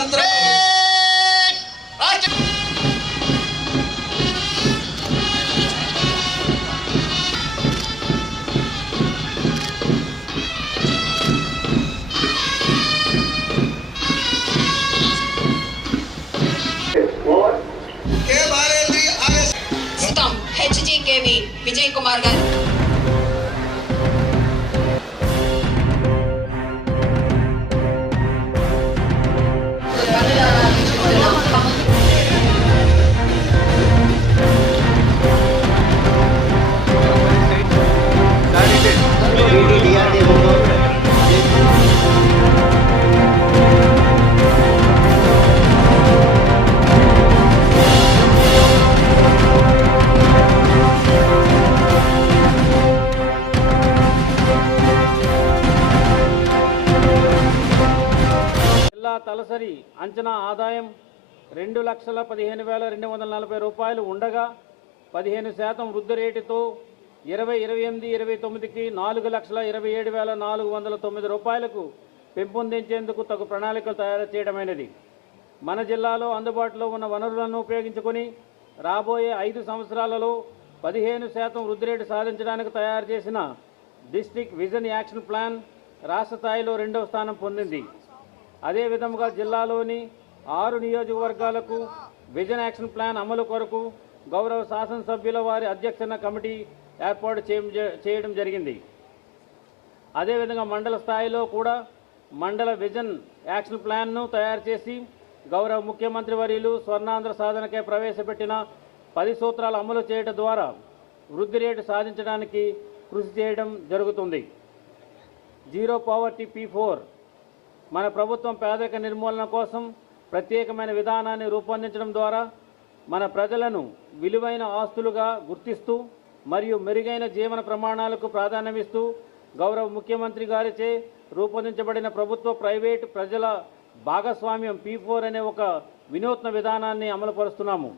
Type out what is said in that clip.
నిరంతరం హెచ్జికేవి విజయ్ కుమార్ గారు. తలసరి అంచనా ఆదాయం 2,15,240 రూపాయలు ఉండగా 15% వృద్ధి రేటుతో 2028-29కి 4,27,409 రూపాయలకు పెంపొందించేందుకు తగు ప్రణాళికలు తయారు చేయడమైనది. మన జిల్లాలో అందుబాటులో ఉన్న వనరులను ఉపయోగించుకొని రాబోయే 5 సంవత్సరాలలో 15% వృద్ధి రేటు సాధించడానికి తయారు చేసిన డిస్ట్రిక్ట్ విజన్ యాక్షన్ ప్లాన్ రాష్ట్ర స్థాయిలో 2వ స్థానం పొందింది. అదేవిధంగా జిల్లాలోని 6 నియోజకవర్గాలకు విజన్ యాక్షన్ ప్లాన్ అమలు కొరకు గౌరవ శాసనసభ్యుల వారి అధ్యక్షన కమిటీ ఏర్పాటు చేయడం జరిగింది. అదేవిధంగా మండల స్థాయిలో కూడా మండల విజన్ యాక్షన్ ప్లాన్ను తయారు చేసి గౌరవ ముఖ్యమంత్రి వర్యులు స్వర్ణాంధ్ర సాధనకే ప్రవేశపెట్టిన 10 సూత్రాలు అమలు చేయడం ద్వారా వృద్ధి రేటు సాధించడానికి కృషి చేయడం జరుగుతుంది. జీరో పావర్టీ P4 మన ప్రభుత్వం పేదరిక నిర్మూలన కోసం ప్రత్యేకమైన విధానాన్ని రూపొందించడం ద్వారా మన ప్రజలను విలువైన ఆస్తులుగా గుర్తిస్తూ మరియు మెరుగైన జీవన ప్రమాణాలకు ప్రాధాన్యమిస్తూ గౌరవ ముఖ్యమంత్రి గారిచే రూపొందించబడిన ప్రభుత్వ ప్రైవేటు ప్రజల భాగస్వామ్యం P4 అనే ఒక వినూత్న విధానాన్ని అమలుపరుస్తున్నాము.